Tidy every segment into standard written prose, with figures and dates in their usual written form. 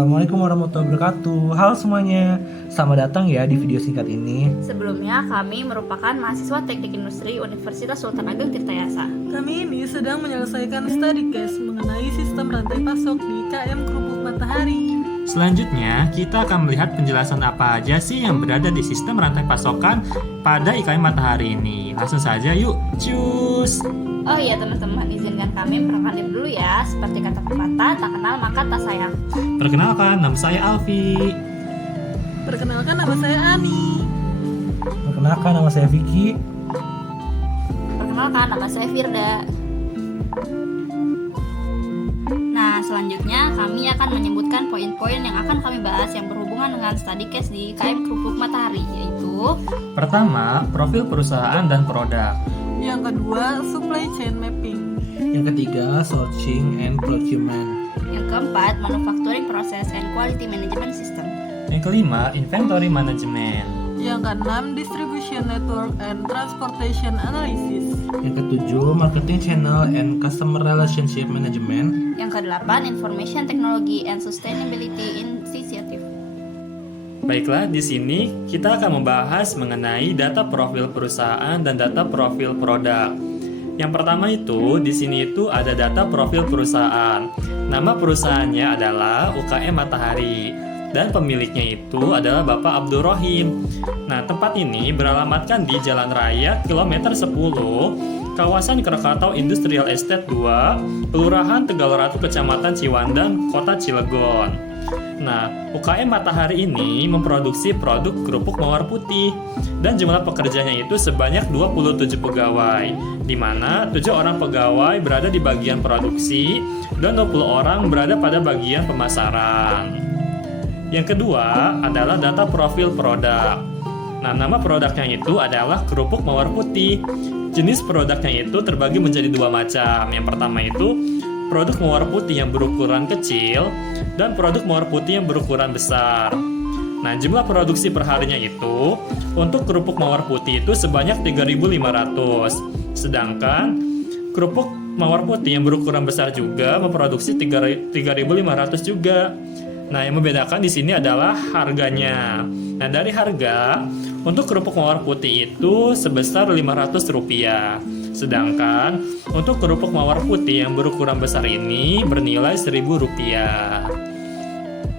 Assalamualaikum warahmatullahi wabarakatuh. Halo semuanya, selamat datang ya di video singkat ini. Sebelumnya, kami merupakan mahasiswa Teknik Industri Universitas Sultan Ageng Tirtayasa. Kami ini sedang menyelesaikan study case mengenai sistem rantai pasok di KM Kerupuk Matahari. Selanjutnya, kita akan melihat penjelasan apa aja sih yang berada di sistem rantai pasokan pada IKM Matahari ini. Langsung saja yuk, cus! Oh iya teman-teman, izinkan kami memperkenalkan diri dulu ya. Seperti kata pepatah, tak kenal maka tak sayang. Perkenalkan, nama saya Alfi. Perkenalkan, nama saya Ani. Perkenalkan, nama saya Vicky. Perkenalkan, nama saya Firda. Nah, selanjutnya kami akan menyebutkan poin-poin yang akan kami bahas yang berhubungan dengan study case di KM Kerupuk Matahari, yaitu Pertama, profil perusahaan dan produk. Yang kedua, supply chain mapping. Yang ketiga, sourcing and procurement. yang keempat, manufacturing process and quality management system. Yang kelima, inventory management. Yang keenam, distribution network and transportation analysis. Yang ketujuh, marketing channel and customer relationship management. Yang kedelapan, information technology and sustainability initiative. Baiklah, di sini kita akan membahas mengenai data profil perusahaan dan data profil produk. Yang pertama itu, di sini itu ada data profil perusahaan. Nama perusahaannya adalah UKM Matahari dan pemiliknya itu adalah Bapak Abdul Rohim. Nah, tempat ini beralamatkan di Jalan Raya kilometer 10, kawasan Krakatau Industrial Estate 2, Kelurahan Tegalratu, Kecamatan Ciwandan, Kota Cilegon. Nah, UKM Matahari ini memproduksi produk kerupuk mawar putih dan jumlah pekerjanya itu sebanyak 27 pegawai, di mana 7 orang pegawai berada di bagian produksi dan 20 orang berada pada bagian pemasaran. Yang kedua adalah data profil produk. Nah, nama produknya itu adalah kerupuk mawar putih. Jenis produknya itu terbagi menjadi dua macam. Yang pertama itu produk mawar putih yang berukuran kecil dan produk mawar putih yang berukuran besar. Nah, jumlah produksi perharinya itu untuk kerupuk mawar putih itu sebanyak 3.500. Sedangkan kerupuk mawar putih yang berukuran besar juga memproduksi 3.500 juga. Nah, yang membedakan di sini adalah harganya. Nah, dari harga untuk kerupuk mawar putih itu sebesar Rp500. Sedangkan untuk kerupuk mawar putih yang berukuran besar ini bernilai Rp1.000.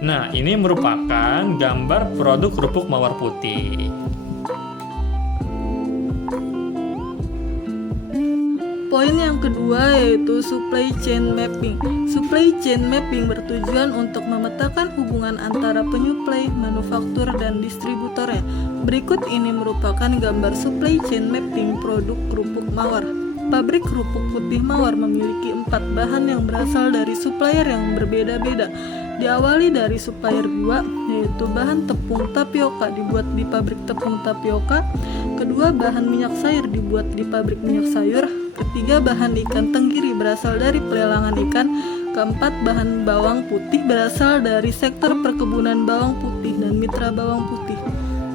Nah, ini merupakan gambar produk kerupuk mawar putih. Poin yang kedua yaitu supply chain mapping. Supply chain mapping bertujuan untuk memetakan hubungan antara penyuplai, manufaktur, dan distributornya. Berikut ini merupakan gambar supply chain mapping produk kerupuk mawar. Pabrik kerupuk putih mawar memiliki 4 bahan yang berasal dari supplier yang berbeda-beda. Diawali dari supplier 2, yaitu bahan tepung tapioka dibuat di pabrik tepung tapioka. Kedua, bahan minyak sayur dibuat di pabrik minyak sayur. Ketiga, bahan ikan tenggiri berasal dari pelelangan ikan. Keempat, bahan bawang putih berasal dari sektor perkebunan bawang putih dan mitra bawang putih.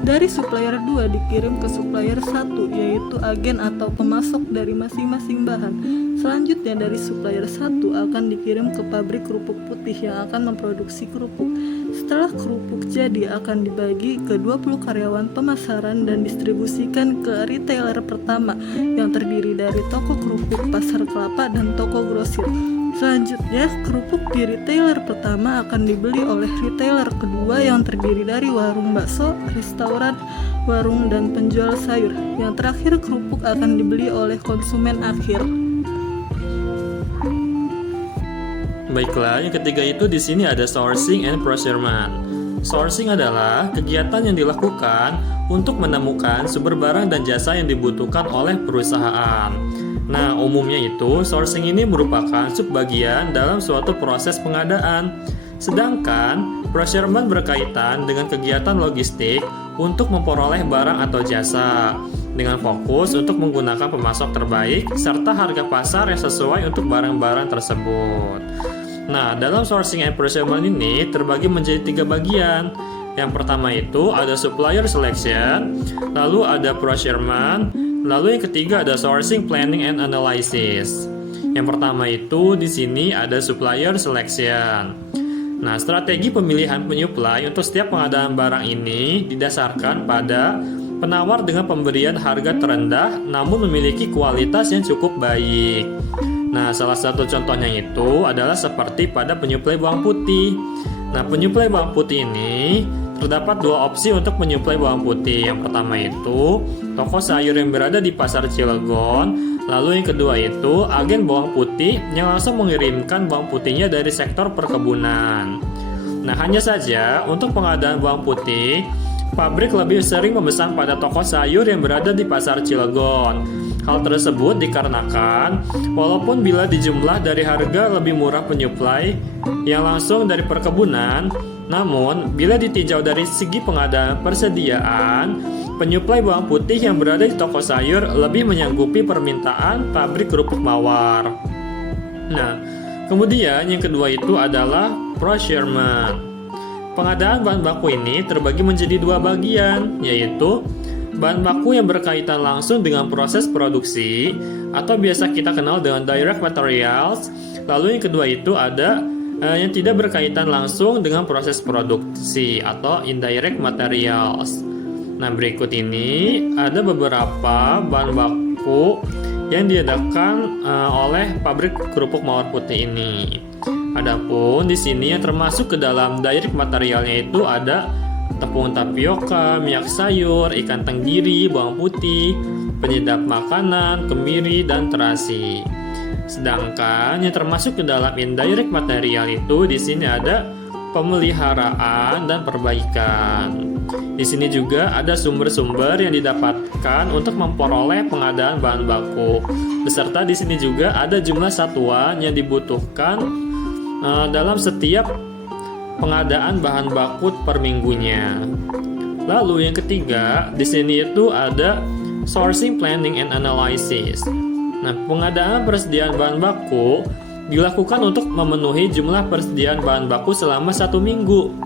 Dari supplier 2 dikirim ke supplier 1, yaitu agen atau pemasok dari masing-masing bahan. Selanjutnya dari supplier 1 akan dikirim ke pabrik kerupuk putih yang akan memproduksi kerupuk. Setelah kerupuk jadi akan dibagi ke 20 karyawan pemasaran dan distribusikan ke retailer pertama yang terdiri dari toko kerupuk, pasar kelapa, dan toko grosir. Selanjutnya, kerupuk di retailer pertama akan dibeli oleh retailer kedua yang terdiri dari warung bakso, restoran, warung, dan penjual sayur. Yang terakhir, kerupuk akan dibeli oleh konsumen akhir. Baiklah, yang ketiga itu di sini ada sourcing and procurement. Sourcing adalah kegiatan yang dilakukan untuk menemukan sumber barang dan jasa yang dibutuhkan oleh perusahaan. Nah, umumnya itu sourcing ini merupakan subbagian dalam suatu proses pengadaan. Sedangkan procurement berkaitan dengan kegiatan logistik untuk memperoleh barang atau jasa dengan fokus untuk menggunakan pemasok terbaik serta harga pasar yang sesuai untuk barang-barang tersebut. Nah, dalam sourcing and procurement ini terbagi menjadi 3 bagian. Yang pertama itu ada supplier selection, lalu ada procurement, lalu yang ketiga ada sourcing planning and analysis. Yang pertama itu di sini ada supplier selection. Nah, strategi pemilihan penyuplai untuk setiap pengadaan barang ini didasarkan pada penawar dengan pemberian harga terendah namun memiliki kualitas yang cukup baik. Nah, salah satu contohnya itu adalah seperti pada penyuplai bawang putih. Nah, penyuplai bawang putih ini terdapat dua opsi untuk penyuplai bawang putih. Yang pertama itu toko sayur yang berada di pasar Cilegon. Lalu yang kedua itu agen bawang putih yang langsung mengirimkan bawang putihnya dari sektor perkebunan. Nah, hanya saja untuk pengadaan bawang putih, pabrik lebih sering memesan pada toko sayur yang berada di pasar Cilegon. Hal tersebut dikarenakan walaupun bila dijumlah dari harga lebih murah penyuplai yang langsung dari perkebunan, namun bila ditinjau dari segi pengadaan persediaan, penyuplai bawang putih yang berada di toko sayur lebih menyanggupi permintaan pabrik kerupuk mawar. Nah, kemudian yang kedua itu adalah procurement. Pengadaan bahan baku ini terbagi menjadi dua bagian, yaitu bahan baku yang berkaitan langsung dengan proses produksi atau biasa kita kenal dengan direct materials. Lalu yang kedua itu ada yang tidak berkaitan langsung dengan proses produksi atau indirect materials. Nah, berikut ini ada beberapa bahan baku yang diadakan oleh pabrik kerupuk mawar putih ini. Adapun di sini yang termasuk ke dalam direct materialnya itu ada tepung tapioka, minyak sayur, ikan tenggiri, bawang putih, penyedap makanan, kemiri, dan terasi. Sedangkan yang termasuk ke dalam indirect material itu di sini ada pemeliharaan dan perbaikan. Di sini juga ada sumber-sumber yang didapatkan untuk memperoleh pengadaan bahan baku. Beserta di sini juga ada jumlah satuan yang dibutuhkan dalam setiap pengadaan bahan baku per minggunya. Lalu yang ketiga, di sini itu ada sourcing, planning, and analysis. Nah, pengadaan persediaan bahan baku dilakukan untuk memenuhi jumlah persediaan bahan baku selama 1 minggu,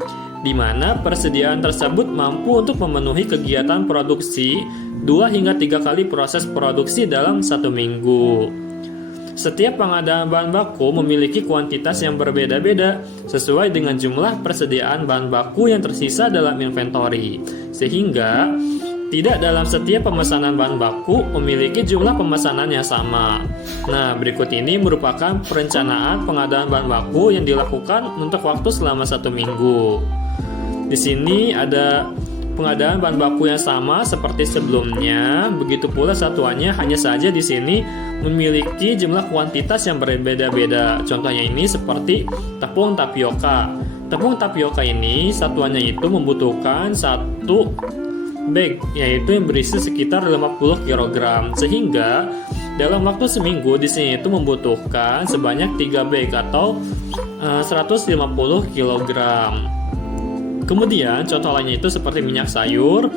di mana persediaan tersebut mampu untuk memenuhi kegiatan produksi 2 hingga 3 kali proses produksi dalam 1 minggu. Setiap pengadaan bahan baku memiliki kuantitas yang berbeda-beda sesuai dengan jumlah persediaan bahan baku yang tersisa dalam inventory, sehingga tidak dalam setiap pemesanan bahan baku memiliki jumlah pemesanan yang sama. Nah, berikut ini merupakan perencanaan pengadaan bahan baku yang dilakukan untuk waktu selama 1 minggu. Di sini ada pengadaan bahan baku yang sama seperti sebelumnya, begitu pula satuannya, hanya saja di sini memiliki jumlah kuantitas yang berbeda-beda. Contohnya ini seperti tepung tapioka. Tepung tapioka ini satuannya itu membutuhkan 1 bag, yaitu yang berisi sekitar 50 kg, sehingga dalam waktu seminggu di sini itu membutuhkan sebanyak 3 bag atau 150 kg. Kemudian contoh lainnya itu seperti minyak sayur,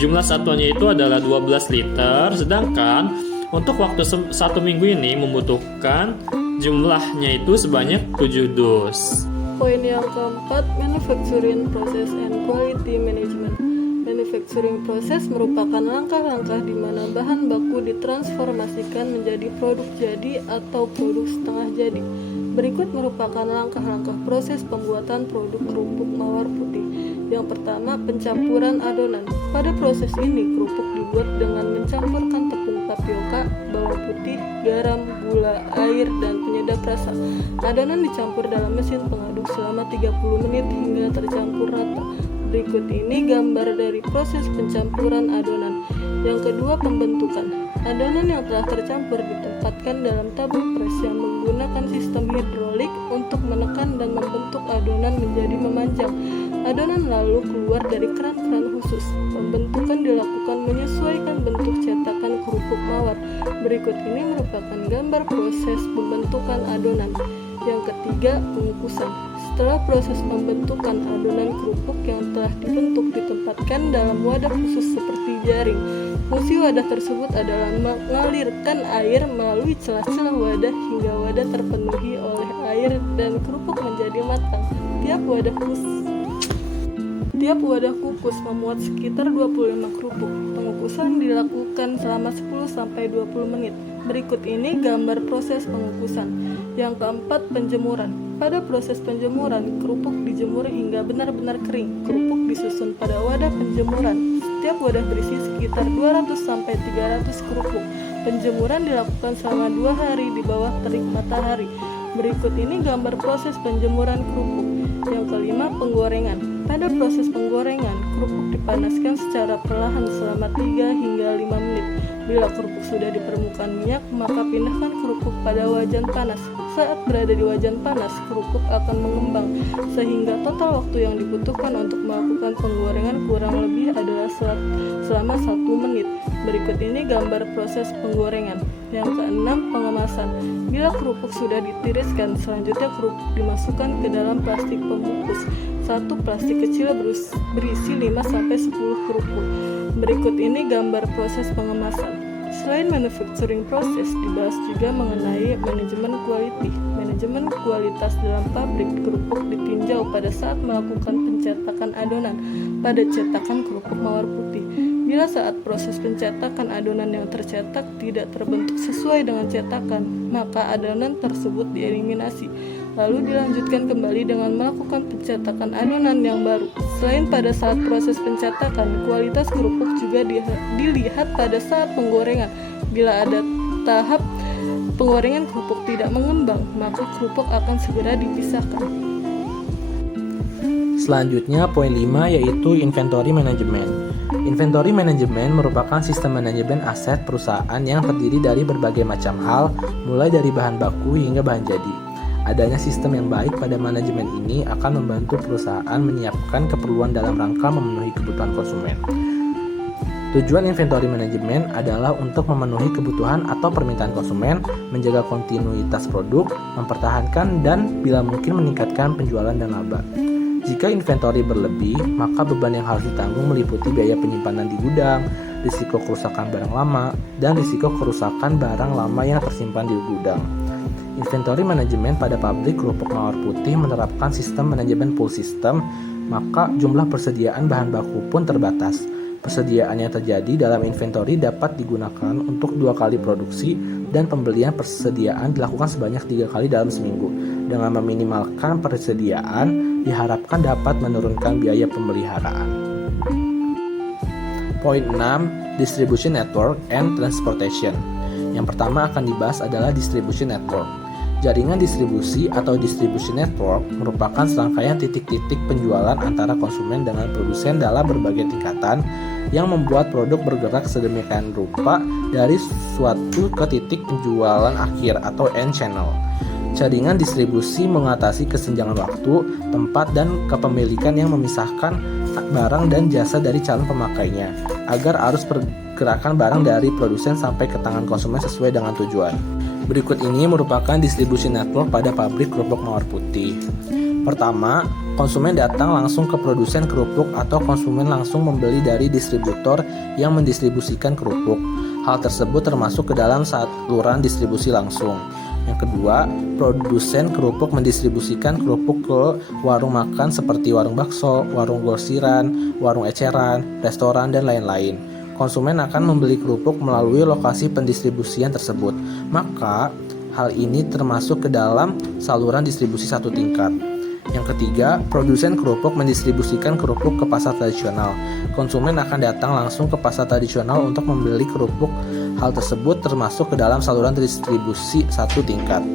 jumlah satuannya itu adalah 12 liter, sedangkan untuk waktu 1 minggu ini membutuhkan jumlahnya itu sebanyak 7 dus. Poin yang keempat, manufacturing process and quality management. Manufacturing process merupakan langkah-langkah di mana bahan baku ditransformasikan menjadi produk jadi atau produk setengah jadi. Berikut merupakan langkah-langkah proses pembuatan produk kerupuk mawar putih. Yang pertama, pencampuran adonan. Pada proses ini, kerupuk dibuat dengan mencampurkan tepung tapioka, bawang putih, garam, gula, air, dan penyedap rasa. Adonan dicampur dalam mesin pengaduk selama 30 menit hingga tercampur rata. Berikut ini gambar dari proses pencampuran adonan. Yang kedua, pembentukan. Adonan yang telah tercampur ditempatkan dalam tabung pres yang menggunakan sistem hidrolik untuk menekan dan membentuk adonan menjadi memanjang. Adonan lalu keluar dari keran-keran khusus. Pembentukan dilakukan menyesuaikan bentuk cetakan kerupuk mawar. Berikut ini merupakan gambar proses pembentukan adonan. Yang ketiga, pengukusan. Setelah proses pembentukan adonan kerupuk yang telah dibentuk ditempatkan dalam wadah khusus seperti jaring. Fungsi wadah tersebut adalah mengalirkan air melalui celah-celah wadah hingga wadah terpenuhi oleh air dan kerupuk menjadi matang. Tiap wadah kukus memuat sekitar 25 kerupuk. Pengukusan dilakukan selama 10-20 menit. Berikut ini gambar proses pengukusan. Yang keempat, penjemuran. Pada proses penjemuran, kerupuk dijemur hingga benar-benar kering. Kerupuk disusun pada wadah penjemuran. Setiap wadah berisi sekitar 200-300 kerupuk. Penjemuran dilakukan selama 2 hari di bawah terik matahari. Berikut ini gambar proses penjemuran kerupuk. Yang kelima, penggorengan. Pada proses penggorengan, kerupuk dipanaskan secara perlahan selama 3 hingga 5 menit. Bila kerupuk sudah di permukaan minyak, maka pindahkan kerupuk pada wajan panas. Saat berada di wajan panas, kerupuk akan mengembang, sehingga total waktu yang dibutuhkan untuk melakukan penggorengan kurang lebih adalah selama 1 menit. Berikut ini gambar proses penggorengan. Yang keenam, pengemasan. Bila kerupuk sudah ditiriskan, selanjutnya kerupuk dimasukkan ke dalam plastik pembungkus. Satu plastik kecil berisi 5-10 kerupuk. Berikut ini gambar proses pengemasan. Selain manufacturing proses, dibahas juga mengenai manajemen quality. Manajemen kualitas dalam pabrik kerupuk ditinjau pada saat melakukan pencetakan adonan pada cetakan kerupuk mawar putih. Bila saat proses pencetakan adonan yang tercetak tidak terbentuk sesuai dengan cetakan, maka adonan tersebut dieliminasi, lalu dilanjutkan kembali dengan melakukan pencetakan adonan yang baru. Selain pada saat proses pencetakan, kualitas kerupuk juga dilihat pada saat penggorengan. Bila ada tahap penggorengan kerupuk tidak mengembang, maka kerupuk akan segera dipisahkan. Selanjutnya poin 5 yaitu inventory management. Inventory management merupakan sistem manajemen aset perusahaan yang terdiri dari berbagai macam hal, mulai dari bahan baku hingga bahan jadi. Adanya sistem yang baik pada manajemen ini akan membantu perusahaan menyiapkan keperluan dalam rangka memenuhi kebutuhan konsumen. Tujuan inventory management adalah untuk memenuhi kebutuhan atau permintaan konsumen, menjaga kontinuitas produk, mempertahankan dan bila mungkin meningkatkan penjualan dan laba. Jika inventory berlebih, maka beban yang harus ditanggung meliputi biaya penyimpanan di gudang, risiko kerusakan barang lama, dan risiko kerusakan barang lama yang tersimpan di gudang. Inventory manajemen pada pabrik kerupuk mawar putih menerapkan sistem manajemen pool system, maka jumlah persediaan bahan baku pun terbatas. Persediaan yang terjadi dalam inventory dapat digunakan untuk 2 kali produksi dan pembelian persediaan dilakukan sebanyak 3 kali dalam seminggu. Dengan meminimalkan persediaan, diharapkan dapat menurunkan biaya pemeliharaan. Poin 6, distribution network and transportation. Yang pertama akan dibahas adalah distribution network. Jaringan distribusi atau distribution network merupakan serangkaian titik-titik penjualan antara konsumen dengan produsen dalam berbagai tingkatan yang membuat produk bergerak sedemikian rupa dari suatu ke titik penjualan akhir atau end channel. Jaringan distribusi mengatasi kesenjangan waktu, tempat, dan kepemilikan yang memisahkan barang dan jasa dari calon pemakainya, agar arus pergerakan barang dari produsen sampai ke tangan konsumen sesuai dengan tujuan. Berikut ini merupakan distribution network pada pabrik kerupuk mawar putih. Pertama, konsumen datang langsung ke produsen kerupuk atau konsumen langsung membeli dari distributor yang mendistribusikan kerupuk. Hal tersebut termasuk ke dalam saluran distribusi langsung. Yang kedua, produsen kerupuk mendistribusikan kerupuk ke warung makan seperti warung bakso, warung grosiran, warung eceran, restoran, dan lain-lain. Konsumen akan membeli kerupuk melalui lokasi pendistribusian tersebut. Maka, hal ini termasuk ke dalam saluran distribusi 1 tingkat. Yang ketiga, produsen kerupuk mendistribusikan kerupuk ke pasar tradisional. Konsumen akan datang langsung ke pasar tradisional untuk membeli kerupuk. Hal tersebut termasuk ke dalam saluran distribusi 1 tingkat.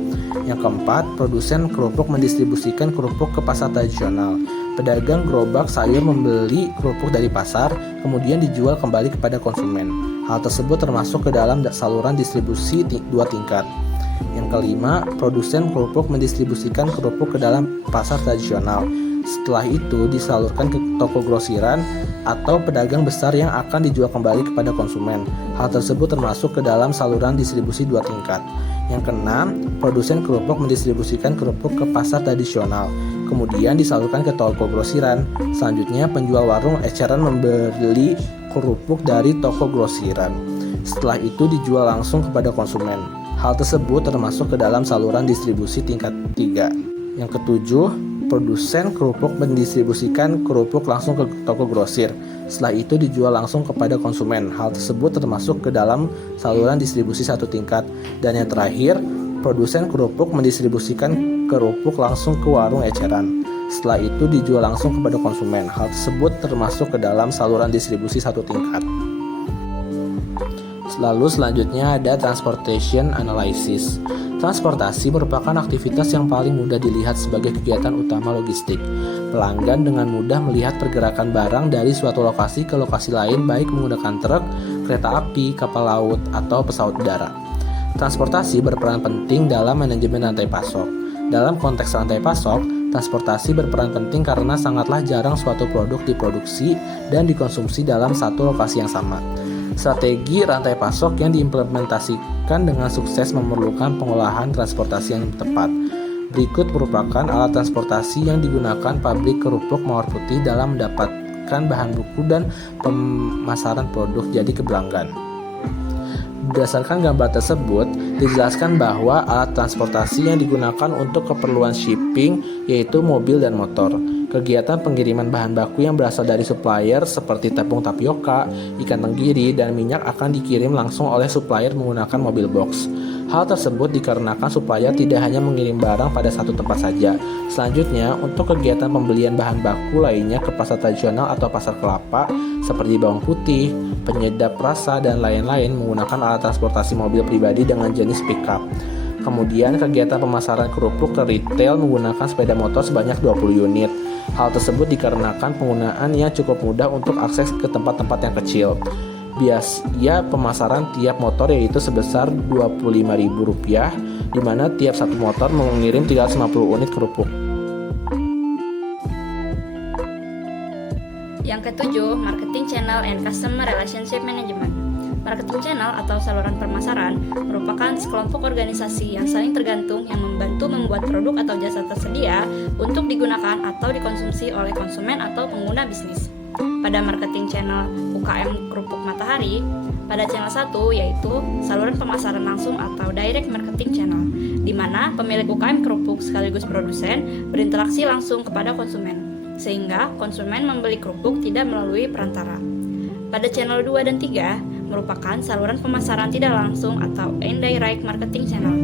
Yang keempat, produsen kerupuk mendistribusikan kerupuk ke pasar tradisional. Pedagang gerobak sayur membeli kerupuk dari pasar, kemudian dijual kembali kepada konsumen. Hal tersebut termasuk ke dalam saluran distribusi 2 tingkat. Yang kelima, produsen kerupuk mendistribusikan kerupuk ke dalam pasar tradisional. Setelah itu disalurkan ke toko grosiran atau pedagang besar yang akan dijual kembali kepada konsumen. Hal tersebut termasuk ke dalam saluran distribusi 2 tingkat. Yang keenam, produsen kerupuk mendistribusikan kerupuk ke pasar tradisional, kemudian disalurkan ke toko grosiran. Selanjutnya, penjual warung eceran membeli kerupuk dari toko grosiran. Setelah itu dijual langsung kepada konsumen. Hal tersebut termasuk ke dalam saluran distribusi tingkat 3. Yang ketujuh, produsen kerupuk mendistribusikan kerupuk langsung ke toko grosir. Setelah itu dijual langsung kepada konsumen. Hal tersebut termasuk ke dalam saluran distribusi 1 tingkat. Dan yang terakhir, produsen kerupuk mendistribusikan kerupuk langsung ke warung eceran. Setelah itu dijual langsung kepada konsumen. Hal tersebut termasuk ke dalam saluran distribusi satu tingkat. Lalu selanjutnya ada transportation analysis. Transportasi merupakan aktivitas yang paling mudah dilihat sebagai kegiatan utama logistik. Pelanggan dengan mudah melihat pergerakan barang dari suatu lokasi ke lokasi lain baik menggunakan truk, kereta api, kapal laut, atau pesawat udara. Transportasi berperan penting dalam manajemen rantai pasok. Dalam konteks rantai pasok, transportasi berperan penting karena sangatlah jarang suatu produk diproduksi dan dikonsumsi dalam satu lokasi yang sama. Strategi rantai pasok yang diimplementasikan dengan sukses memerlukan pengolahan transportasi yang tepat. Berikut merupakan alat transportasi yang digunakan pabrik kerupuk Mawar Putih dalam mendapatkan bahan baku dan pemasaran produk jadi ke pelanggan. Berdasarkan gambar tersebut, dijelaskan bahwa alat transportasi yang digunakan untuk keperluan shipping yaitu mobil dan motor. Kegiatan pengiriman bahan baku yang berasal dari supplier seperti tepung tapioka, ikan tenggiri, dan minyak akan dikirim langsung oleh supplier menggunakan mobil box. Hal tersebut dikarenakan supplier tidak hanya mengirim barang pada satu tempat saja. Selanjutnya, untuk kegiatan pembelian bahan baku lainnya ke pasar tradisional atau pasar kelapa seperti bawang putih, penyedap rasa, dan lain-lain menggunakan alat transportasi mobil pribadi dengan jenis pickup. Kemudian kegiatan pemasaran kerupuk ke retail menggunakan sepeda motor sebanyak 20 unit. Hal tersebut dikarenakan penggunaannya cukup mudah untuk akses ke tempat-tempat yang kecil. Biaya pemasaran tiap motor yaitu sebesar Rp25.000, di mana tiap satu motor mengirim 350 unit kerupuk. Yang ketujuh, marketing channel and customer relationship management. Marketing channel atau saluran pemasaran merupakan sekelompok organisasi yang saling tergantung yang membantu membuat produk atau jasa tersedia untuk digunakan atau dikonsumsi oleh konsumen atau pengguna bisnis. Pada marketing channel UKM Kerupuk Matahari, pada channel 1 yaitu saluran pemasaran langsung atau direct marketing channel, di mana pemilik UKM kerupuk sekaligus produsen berinteraksi langsung kepada konsumen, sehingga konsumen membeli kerupuk tidak melalui perantara. Pada channel 2 dan 3 merupakan saluran pemasaran tidak langsung atau indirect marketing channel,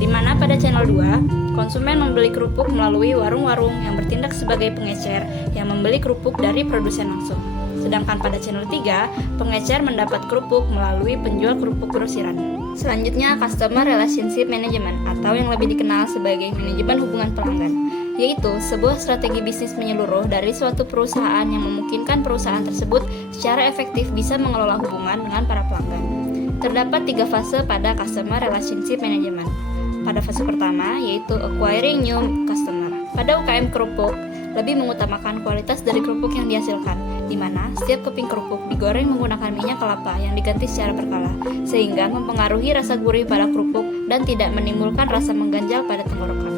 di mana pada channel 2 konsumen membeli kerupuk melalui warung-warung yang bertindak sebagai pengecer yang membeli kerupuk dari produsen langsung. Sedangkan pada channel 3 pengecer mendapat kerupuk melalui penjual kerupuk grosiran. Selanjutnya, customer relationship management atau yang lebih dikenal sebagai manajemen hubungan pelanggan, yaitu sebuah strategi bisnis menyeluruh dari suatu perusahaan yang memungkinkan perusahaan tersebut secara efektif bisa mengelola hubungan dengan para pelanggan. Terdapat 3 fase pada customer relationship management. Pada fase pertama, yaitu acquiring new customer. Pada UKM kerupuk, lebih mengutamakan kualitas dari kerupuk yang dihasilkan, di mana setiap keping kerupuk digoreng menggunakan minyak kelapa yang diganti secara berkala, sehingga mempengaruhi rasa gurih pada kerupuk dan tidak menimbulkan rasa mengganjal pada tenggorokan.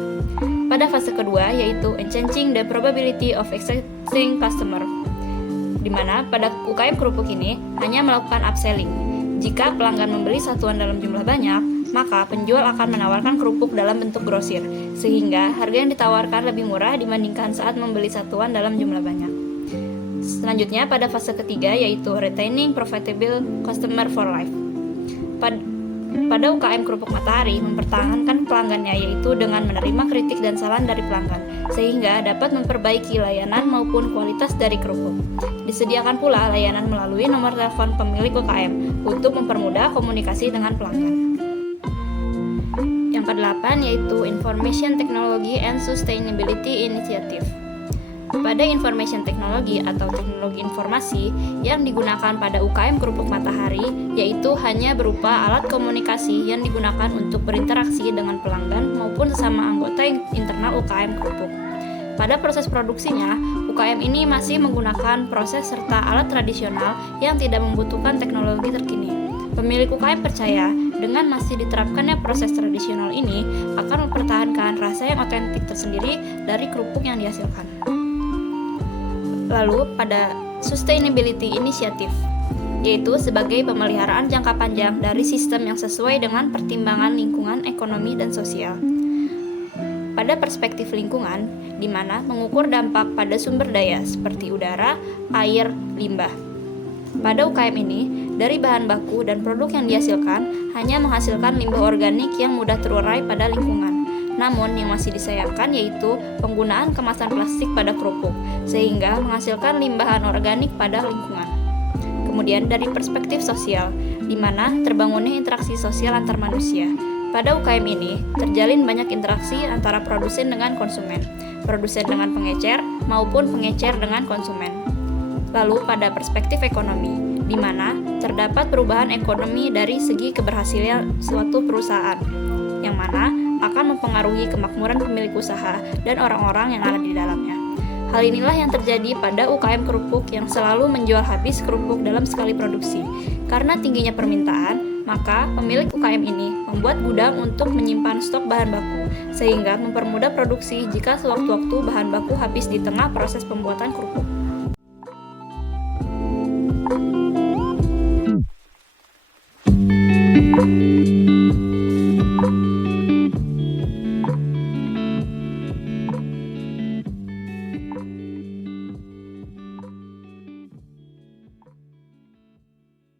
Pada fase kedua, yaitu enhancing the probability of existing customer, di mana pada UKM kerupuk ini hanya melakukan upselling. Jika pelanggan membeli satuan dalam jumlah banyak, maka penjual akan menawarkan kerupuk dalam bentuk grosir, sehingga harga yang ditawarkan lebih murah dibandingkan saat membeli satuan dalam jumlah banyak. Selanjutnya pada fase ketiga yaitu retaining profitable customer for life. Pada UKM Kerupuk Matahari mempertahankan pelanggannya yaitu dengan menerima kritik dan saran dari pelanggan, sehingga dapat memperbaiki layanan maupun kualitas dari kerupuk. Disediakan pula layanan melalui nomor telepon pemilik UKM untuk mempermudah komunikasi dengan pelanggan. Yang ke-8 yaitu Information Technology and Sustainability Initiative. Pada information technology atau teknologi informasi yang digunakan pada UKM Kerupuk Matahari yaitu hanya berupa alat komunikasi yang digunakan untuk berinteraksi dengan pelanggan maupun sesama anggota internal UKM Kerupuk. Pada proses produksinya, UKM ini masih menggunakan proses serta alat tradisional yang tidak membutuhkan teknologi terkini. Pemilik UKM percaya dengan masih diterapkannya proses tradisional ini akan mempertahankan rasa yang otentik tersendiri dari kerupuk yang dihasilkan. Lalu pada Sustainability Initiative, yaitu sebagai pemeliharaan jangka panjang dari sistem yang sesuai dengan pertimbangan lingkungan, ekonomi, dan sosial. Pada perspektif lingkungan, di mana mengukur dampak pada sumber daya seperti udara, air, limbah. Pada UKM ini, dari bahan baku dan produk yang dihasilkan hanya menghasilkan limbah organik yang mudah terurai pada lingkungan. Namun yang masih disayangkan yaitu penggunaan kemasan plastik pada kerupuk, sehingga menghasilkan limbah anorganik pada lingkungan. Kemudian dari perspektif sosial, di mana terbangunnya interaksi sosial antar manusia. Pada UKM ini, terjalin banyak interaksi antara produsen dengan konsumen, produsen dengan pengecer, maupun pengecer dengan konsumen. Lalu pada perspektif ekonomi, di mana terdapat perubahan ekonomi dari segi keberhasilan suatu perusahaan, yang mana akan mempengaruhi kemakmuran pemilik usaha dan orang-orang yang ada di dalamnya. Hal inilah yang terjadi pada UKM kerupuk yang selalu menjual habis kerupuk dalam sekali produksi. Karena tingginya permintaan, maka pemilik UKM ini membuat gudang untuk menyimpan stok bahan baku, sehingga mempermudah produksi jika sewaktu-waktu bahan baku habis di tengah proses pembuatan kerupuk.